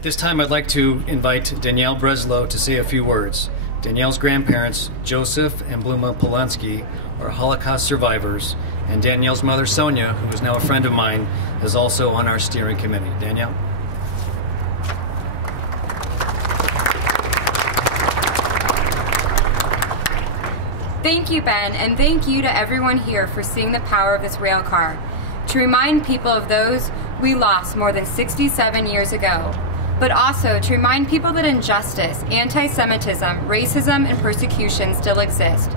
At this time, I'd like to invite Danielle Breslow to say a few words. Danielle's grandparents, Joseph and Bluma Polanski, are Holocaust survivors, and Danielle's mother, Sonia, who is now a friend of mine, is also on our steering committee. Danielle? Thank you, Ben, and thank you to everyone here for seeing the power of this rail car, to remind people of those we lost more than 67 years ago, but also to remind people that injustice, anti-Semitism, racism, and persecution still exist.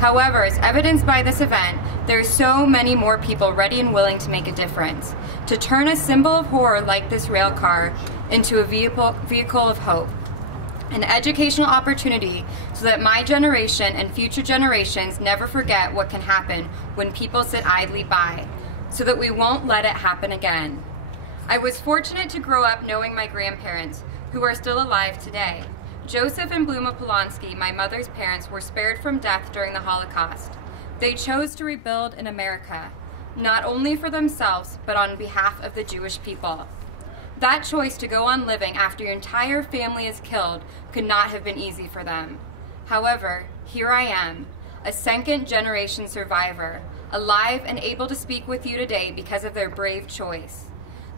However, as evidenced by this event, there are so many more people ready and willing to make a difference, to turn a symbol of horror like this rail car into a vehicle of hope. An educational opportunity so that my generation and future generations never forget what can happen when people sit idly by, so that we won't let it happen again. I was fortunate to grow up knowing my grandparents, who are still alive today. Joseph and Bluma Polanski, my mother's parents, were spared from death during the Holocaust. They chose to rebuild in America, not only for themselves, but on behalf of the Jewish people. That choice to go on living after your entire family is killed could not have been easy for them. However, here I am, a second-generation survivor, alive and able to speak with you today because of their brave choice.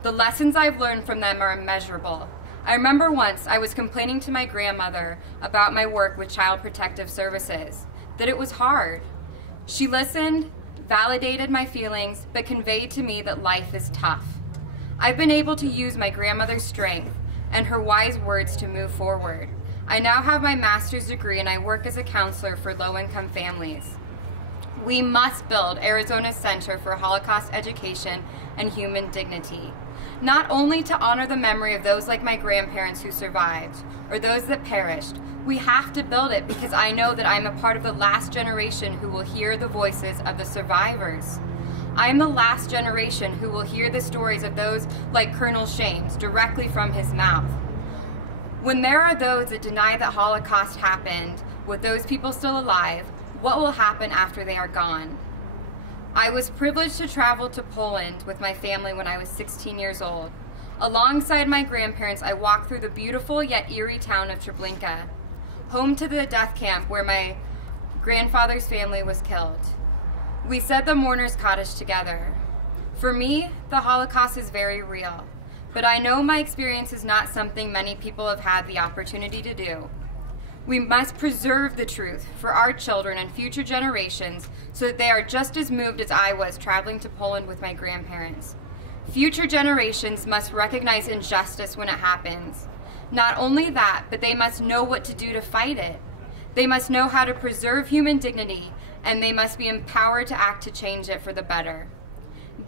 The lessons I've learned from them are immeasurable. I remember once I was complaining to my grandmother about my work with Child Protective Services, that it was hard. She listened, validated my feelings, but conveyed to me that life is tough. I've been able to use my grandmother's strength and her wise words to move forward. I now have my master's degree and I work as a counselor for low-income families. We must build Arizona's Center for Holocaust Education and Human Dignity, not only to honor the memory of those like my grandparents who survived, or those that perished. We have to build it because I know that I'm a part of the last generation who will hear the voices of the survivors. I am the last generation who will hear the stories of those like Colonel Shames directly from his mouth. When there are those that deny that Holocaust happened, with those people still alive, what will happen after they are gone? I was privileged to travel to Poland with my family when I was 16 years old. Alongside my grandparents, I walked through the beautiful yet eerie town of Treblinka, home to the death camp where my grandfather's family was killed. We said the mourner's cottage together. For me, the Holocaust is very real, but I know my experience is not something many people have had the opportunity to do. We must preserve the truth for our children and future generations so that they are just as moved as I was traveling to Poland with my grandparents. Future generations must recognize injustice when it happens. Not only that, but they must know what to do to fight it. They must know how to preserve human dignity, and they must be empowered to act to change it for the better.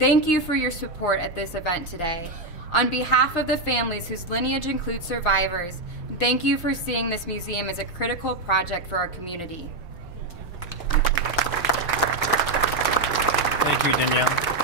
Thank you for your support at this event today. On behalf of the families whose lineage includes survivors, thank you for seeing this museum as a critical project for our community. Thank you, Danielle.